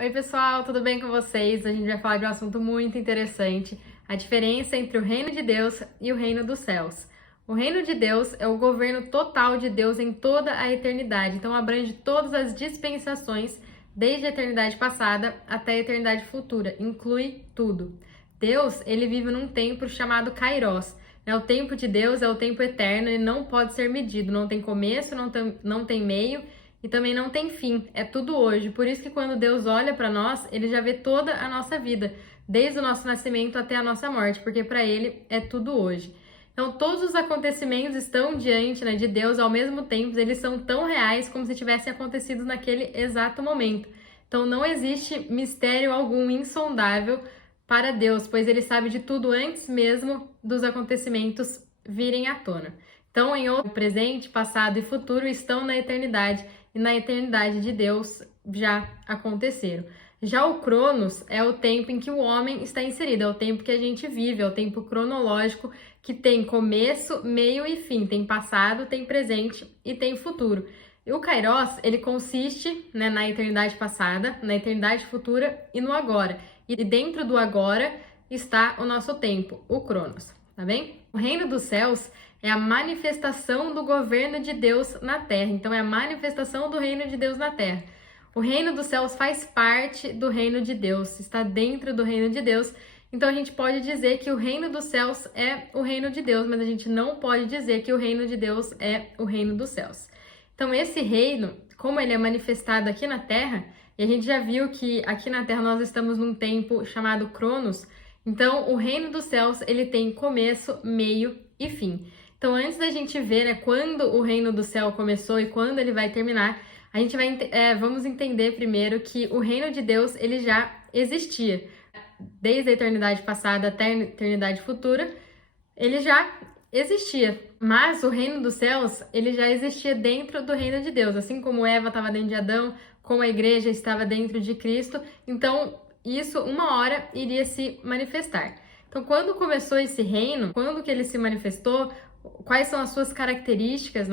Oi pessoal, tudo bem com vocês? A gente vai falar de um assunto muito interessante, a diferença entre o reino de Deus e o reino dos céus. O reino de Deus é o governo total de Deus em toda a eternidade, então abrange todas as dispensações, desde a eternidade passada até a eternidade futura, inclui tudo. Deus, ele vive num tempo chamado Kairos. O tempo de Deus é o tempo eterno, ele não pode ser medido, não tem começo, não tem meio, e também não tem fim, é tudo hoje. Por isso que quando Deus olha para nós, ele já vê toda a nossa vida, desde o nosso nascimento até a nossa morte, porque para ele é tudo hoje. Então todos os acontecimentos estão diante, de Deus ao mesmo tempo, eles são tão reais como se tivessem acontecido naquele exato momento. Então não existe mistério algum insondável para Deus, pois ele sabe de tudo antes mesmo dos acontecimentos virem à tona. Então, em outro presente, passado e futuro estão na eternidade, e na eternidade de Deus já aconteceram. Já o Cronos é o tempo em que o homem está inserido, é o tempo que a gente vive, é o tempo cronológico que tem começo, meio e fim, tem passado, tem presente e tem futuro. E o Kairos, ele consiste, na eternidade passada, na eternidade futura e no agora. E dentro do agora está o nosso tempo, o Cronos, tá bem? O reino dos céus é a manifestação do governo de Deus na terra. Então, é a manifestação do reino de Deus na terra. O reino dos céus faz parte do reino de Deus, está dentro do reino de Deus. Então, a gente pode dizer que o reino dos céus é o reino de Deus, mas a gente não pode dizer que o reino de Deus é o reino dos céus. Então, esse reino, como ele é manifestado aqui na terra, e a gente já viu que aqui na terra nós estamos num tempo chamado Cronos, então o reino dos céus, ele tem começo, meio e fim. Então, antes da gente ver, quando o reino do céu começou e quando ele vai terminar, a gente vamos entender primeiro que o reino de Deus, ele já existia. Desde a eternidade passada até a eternidade futura, ele já existia. Mas o reino dos céus, ele já existia dentro do reino de Deus. Assim como Eva estava dentro de Adão, como a igreja estava dentro de Cristo, então isso uma hora iria se manifestar. Então, quando começou esse reino, quando que ele se manifestou, quais são as suas características,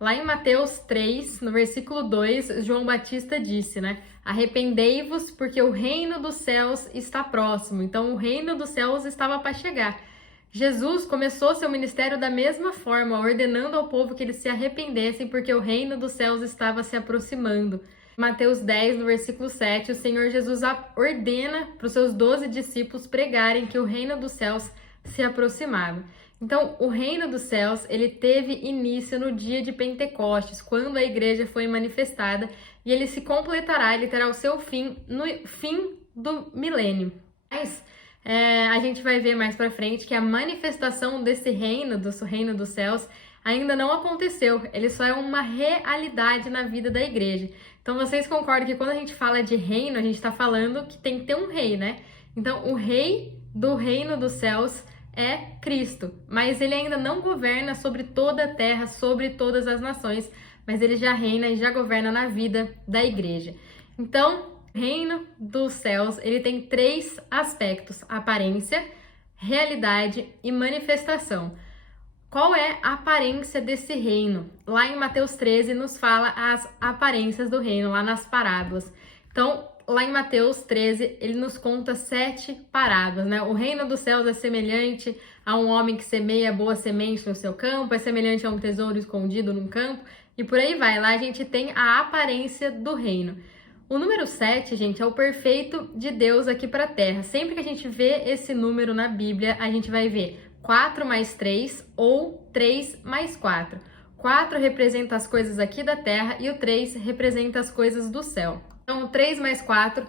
Lá em Mateus 3, no versículo 2, João Batista disse, arrependei-vos porque o reino dos céus está próximo. Então, o reino dos céus estava para chegar. Jesus começou seu ministério da mesma forma, ordenando ao povo que eles se arrependessem porque o reino dos céus estava se aproximando. Mateus 10, no versículo 7, o Senhor Jesus ordena para os seus 12 discípulos pregarem que o reino dos céus se aproximava. Então, o reino dos céus, ele teve início no dia de Pentecostes, quando a igreja foi manifestada, e ele se completará, ele terá o seu fim no fim do milênio. Mas a gente vai ver mais para frente que a manifestação desse reino, do reino dos céus, ainda não aconteceu, ele só é uma realidade na vida da igreja. Então, vocês concordam que quando a gente fala de reino, a gente está falando que tem que ter um rei, Então, o rei do reino dos céus é Cristo, mas ele ainda não governa sobre toda a terra, sobre todas as nações, mas ele já reina e já governa na vida da igreja. Então, o reino dos céus, ele tem 3 aspectos: aparência, realidade e manifestação. Qual é a aparência desse reino? Lá em Mateus 13 nos fala as aparências do reino, lá nas parábolas. Então, lá em Mateus 13, ele nos conta 7 parábolas, O reino dos céus é semelhante a um homem que semeia boa semente no seu campo, é semelhante a um tesouro escondido num campo, e por aí vai. Lá a gente tem a aparência do reino. O número 7, gente, é o perfeito de Deus aqui para a terra. Sempre que a gente vê esse número na Bíblia, a gente vai ver 4 mais 3 ou 3 mais 4. 4 representa as coisas aqui da terra e o 3 representa as coisas do céu. Então, o 3 mais 4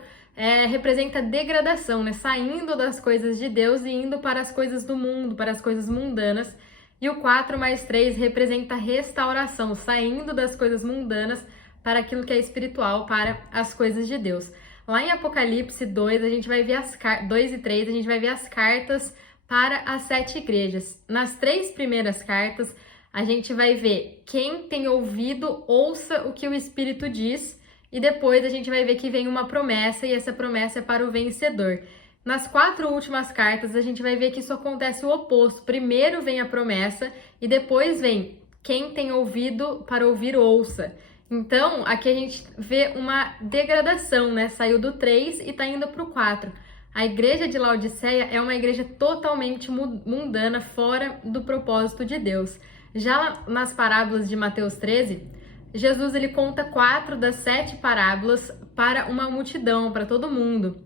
representa degradação, saindo das coisas de Deus e indo para as coisas do mundo, para as coisas mundanas. E o 4 mais 3 representa restauração, saindo das coisas mundanas para aquilo que é espiritual, para as coisas de Deus. Lá em Apocalipse 2, a gente vai ver 2 e 3, a gente vai ver as cartas para as 7 igrejas. Nas 3 primeiras cartas, a gente vai ver: quem tem ouvido, ouça o que o Espírito diz. E depois a gente vai ver que vem uma promessa, e essa promessa é para o vencedor. Nas 4 últimas cartas, a gente vai ver que isso acontece o oposto. Primeiro vem a promessa e depois vem: quem tem ouvido para ouvir, ouça. Então, aqui a gente vê uma degradação, né? Saiu do 3 e está indo para o 4. A igreja de Laodiceia é uma igreja totalmente mundana, fora do propósito de Deus. Já nas parábolas de Mateus 13, Jesus ele conta 4 das 7 parábolas para uma multidão, para todo mundo.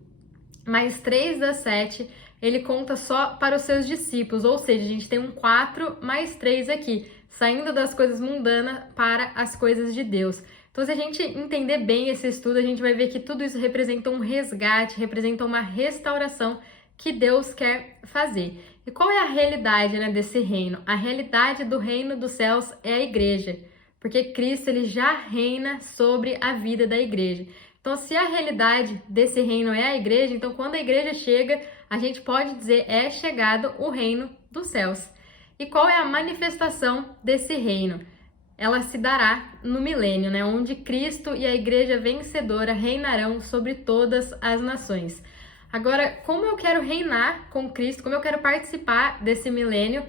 Mas 3 das 7 ele conta só para os seus discípulos, ou seja, a gente tem um 4 mais 3 aqui, saindo das coisas mundanas para as coisas de Deus. Então, se a gente entender bem esse estudo, a gente vai ver que tudo isso representa um resgate, representa uma restauração que Deus quer fazer. E qual é a realidade, né, desse reino? A realidade do reino dos céus é a igreja, porque Cristo ele já reina sobre a vida da igreja. Então, se a realidade desse reino é a igreja, então quando a igreja chega, a gente pode dizer é chegado o reino dos céus. E qual é a manifestação desse reino? Ela se dará no milênio, né? Onde Cristo e a igreja vencedora reinarão sobre todas as nações. Agora, como eu quero reinar com Cristo, como eu quero participar desse milênio,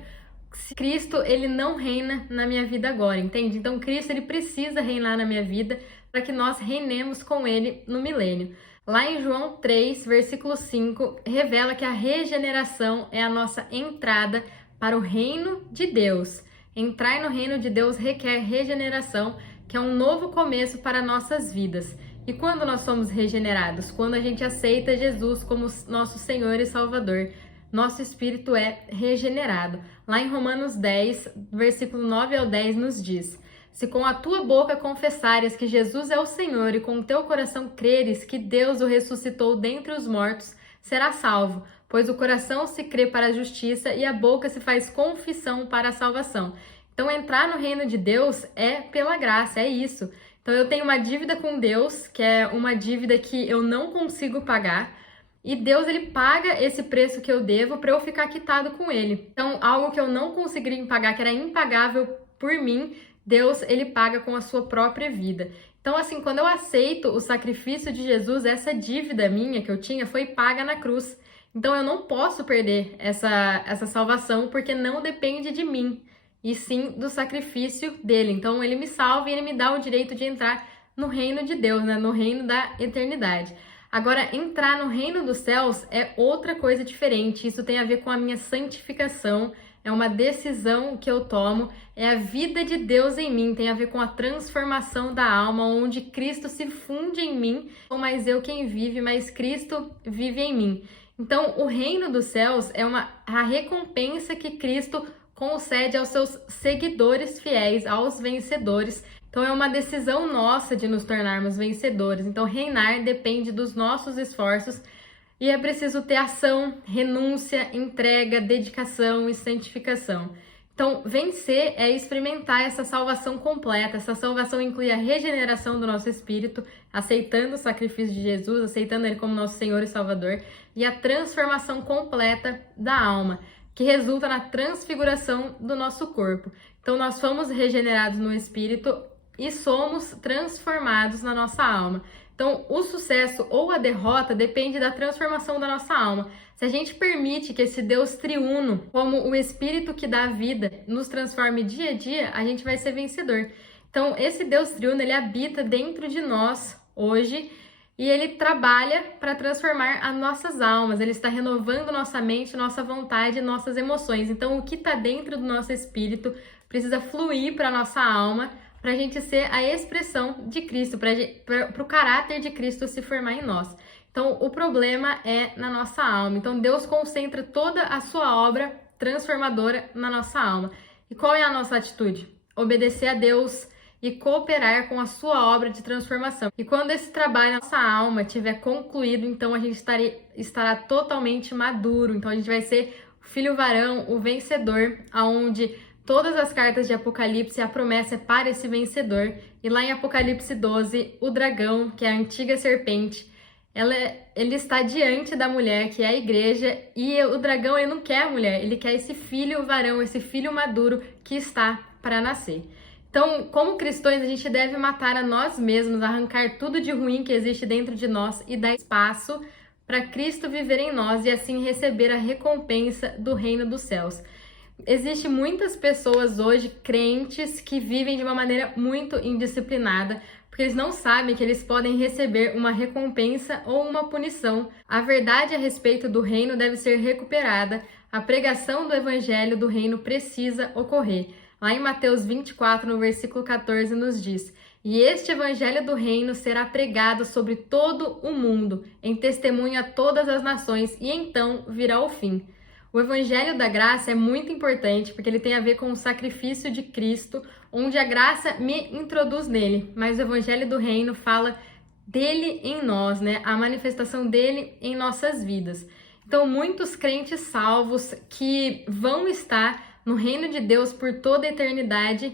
se Cristo ele não reina na minha vida agora, entende? Então, Cristo ele precisa reinar na minha vida para que nós reinemos com ele no milênio. Lá em João 3, versículo 5, revela que a regeneração é a nossa entrada para o reino de Deus. Entrar no reino de Deus requer regeneração, que é um novo começo para nossas vidas. E quando nós somos regenerados? Quando a gente aceita Jesus como nosso Senhor e Salvador. Nosso espírito é regenerado. Lá em Romanos 10, versículo 9 ao 10 nos diz: se com a tua boca confessares que Jesus é o Senhor e com o teu coração creres que Deus o ressuscitou dentre os mortos, serás salvo, pois o coração se crê para a justiça e a boca se faz confissão para a salvação. Então, entrar no reino de Deus é pela graça, é isso. Então, eu tenho uma dívida com Deus, que é uma dívida que eu não consigo pagar, e Deus ele paga esse preço que eu devo para eu ficar quitado com ele. Então, algo que eu não conseguiria pagar, que era impagável por mim, Deus ele paga com a sua própria vida. Então, assim, quando eu aceito o sacrifício de Jesus, essa dívida minha que eu tinha foi paga na cruz. Então, eu não posso perder essa salvação, porque não depende de mim, e sim do sacrifício dele. Então, ele me salva e ele me dá o direito de entrar no reino de Deus, né? No reino da eternidade. Agora, entrar no reino dos céus é outra coisa diferente. Isso tem a ver com a minha santificação, é uma decisão que eu tomo, é a vida de Deus em mim, tem a ver com a transformação da alma, onde Cristo se funde em mim, não mais eu quem vive, mas Cristo vive em mim. Então, o reino dos céus é a recompensa que Cristo concede aos seus seguidores fiéis, aos vencedores. Então, é uma decisão nossa de nos tornarmos vencedores. Então, reinar depende dos nossos esforços e é preciso ter ação, renúncia, entrega, dedicação e santificação. Então, vencer é experimentar essa salvação completa. Essa salvação inclui a regeneração do nosso espírito, aceitando o sacrifício de Jesus, aceitando Ele como nosso Senhor e Salvador, e a transformação completa da alma, que resulta na transfiguração do nosso corpo. Então, nós fomos regenerados no espírito e somos transformados na nossa alma. Então, o sucesso ou a derrota depende da transformação da nossa alma. Se a gente permite que esse Deus triuno, como o Espírito que dá vida, nos transforme dia a dia, a gente vai ser vencedor. Então, esse Deus triuno, ele habita dentro de nós hoje e ele trabalha para transformar as nossas almas. Ele está renovando nossa mente, nossa vontade, nossas emoções. Então, o que está dentro do nosso espírito precisa fluir para a nossa alma, para a gente ser a expressão de Cristo, para o caráter de Cristo se formar em nós. Então, o problema é na nossa alma. Então, Deus concentra toda a sua obra transformadora na nossa alma. E qual é a nossa atitude? Obedecer a Deus e cooperar com a sua obra de transformação. E quando esse trabalho na nossa alma tiver concluído, então a gente estará totalmente maduro. Então, a gente vai ser o filho varão, o vencedor, aonde todas as cartas de Apocalipse, a promessa é para esse vencedor. E lá em Apocalipse 12, o dragão, que é a antiga serpente, ele está diante da mulher, que é a igreja, e o dragão ele não quer a mulher, ele quer esse filho varão, esse filho maduro que está para nascer. Então, como cristãos, a gente deve matar a nós mesmos, arrancar tudo de ruim que existe dentro de nós e dar espaço para Cristo viver em nós e assim receber a recompensa do reino dos céus. Existem muitas pessoas hoje, crentes, que vivem de uma maneira muito indisciplinada, porque eles não sabem que eles podem receber uma recompensa ou uma punição. A verdade a respeito do reino deve ser recuperada, a pregação do evangelho do reino precisa ocorrer. Lá em Mateus 24, no versículo 14, nos diz: "E este evangelho do reino será pregado sobre todo o mundo, em testemunho a todas as nações, e então virá o fim." O evangelho da graça é muito importante porque ele tem a ver com o sacrifício de Cristo, onde a graça me introduz nele, mas o evangelho do reino fala dele em nós, né? A manifestação dele em nossas vidas. Então, muitos crentes salvos que vão estar no reino de Deus por toda a eternidade,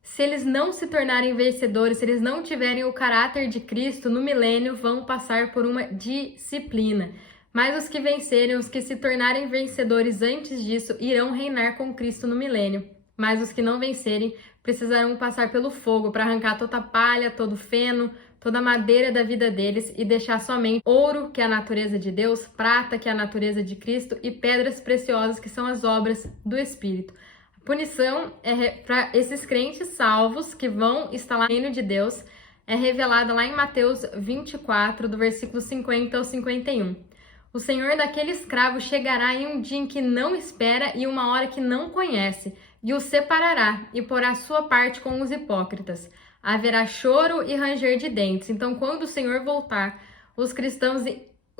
se eles não se tornarem vencedores, se eles não tiverem o caráter de Cristo no milênio, vão passar por uma disciplina. Mas os que vencerem, os que se tornarem vencedores antes disso, irão reinar com Cristo no milênio. Mas os que não vencerem, precisarão passar pelo fogo para arrancar toda a palha, todo o feno, toda a madeira da vida deles e deixar somente ouro, que é a natureza de Deus, prata, que é a natureza de Cristo, e pedras preciosas, que são as obras do Espírito. A punição é para esses crentes salvos que vão estar lá no reino de Deus, é revelada lá em Mateus 24, do versículo 50 ao 51. O senhor daquele escravo chegará em um dia em que não espera e uma hora que não conhece, e o separará e porá sua parte com os hipócritas. Haverá choro e ranger de dentes. Então, quando o Senhor voltar, os cristãos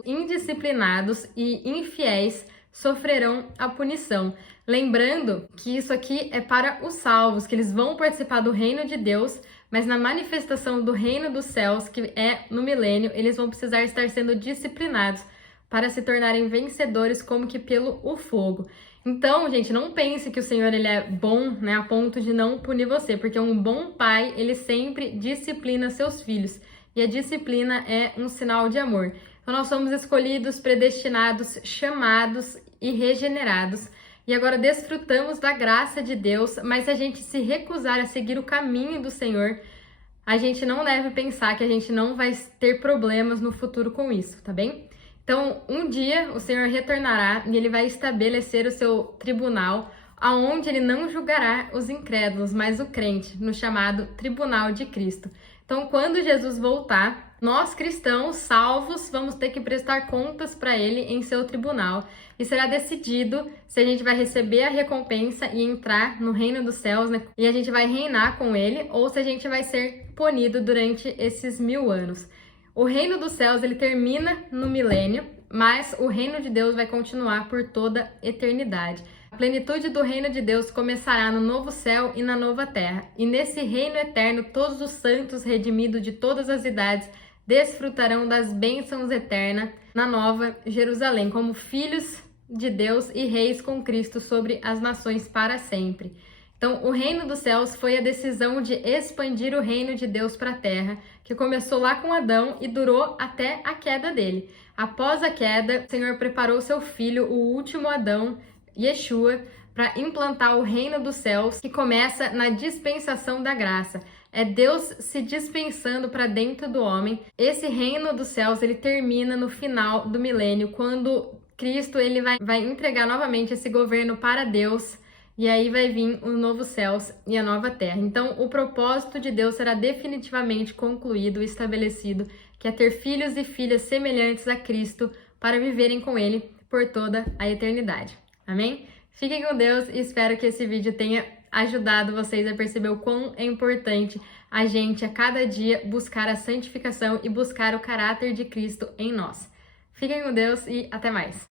indisciplinados e infiéis sofrerão a punição. Lembrando que isso aqui é para os salvos, que eles vão participar do reino de Deus, mas na manifestação do reino dos céus, que é no milênio, eles vão precisar estar sendo disciplinados para se tornarem vencedores como que pelo o fogo. Então, gente, não pense que o Senhor ele é bom, né, a ponto de não punir você, porque um bom pai, ele sempre disciplina seus filhos, e a disciplina é um sinal de amor. Então, nós somos escolhidos, predestinados, chamados e regenerados, e agora desfrutamos da graça de Deus, mas se a gente se recusar a seguir o caminho do Senhor, a gente não deve pensar que a gente não vai ter problemas no futuro com isso, tá bem? Então, um dia o Senhor retornará e ele vai estabelecer o seu tribunal, aonde ele não julgará os incrédulos, mas o crente, no chamado tribunal de Cristo. Então, quando Jesus voltar, nós cristãos salvos vamos ter que prestar contas para ele em seu tribunal. E será decidido se a gente vai receber a recompensa e entrar no reino dos céus, né? E a gente vai reinar com ele, ou se a gente vai ser punido durante esses 1000 anos. O reino dos céus, ele termina no milênio, mas o reino de Deus vai continuar por toda a eternidade. A plenitude do reino de Deus começará no novo céu e na nova terra. E nesse reino eterno, todos os santos redimidos de todas as idades desfrutarão das bênçãos eternas na nova Jerusalém, como filhos de Deus e reis com Cristo sobre as nações para sempre. Então, o reino dos céus foi a decisão de expandir o reino de Deus para a terra, que começou lá com Adão e durou até a queda dele. Após a queda, o Senhor preparou seu filho, o último Adão, Yeshua, para implantar o reino dos céus, que começa na dispensação da graça. É Deus se dispensando para dentro do homem. Esse reino dos céus, ele termina no final do milênio, quando Cristo ele vai entregar novamente esse governo para Deus. E aí vai vir os novos céus e a nova terra. Então, o propósito de Deus será definitivamente concluído e estabelecido, que é ter filhos e filhas semelhantes a Cristo para viverem com Ele por toda a eternidade. Amém? Fiquem com Deus e espero que esse vídeo tenha ajudado vocês a perceber o quão é importante a gente, a cada dia, buscar a santificação e buscar o caráter de Cristo em nós. Fiquem com Deus e até mais!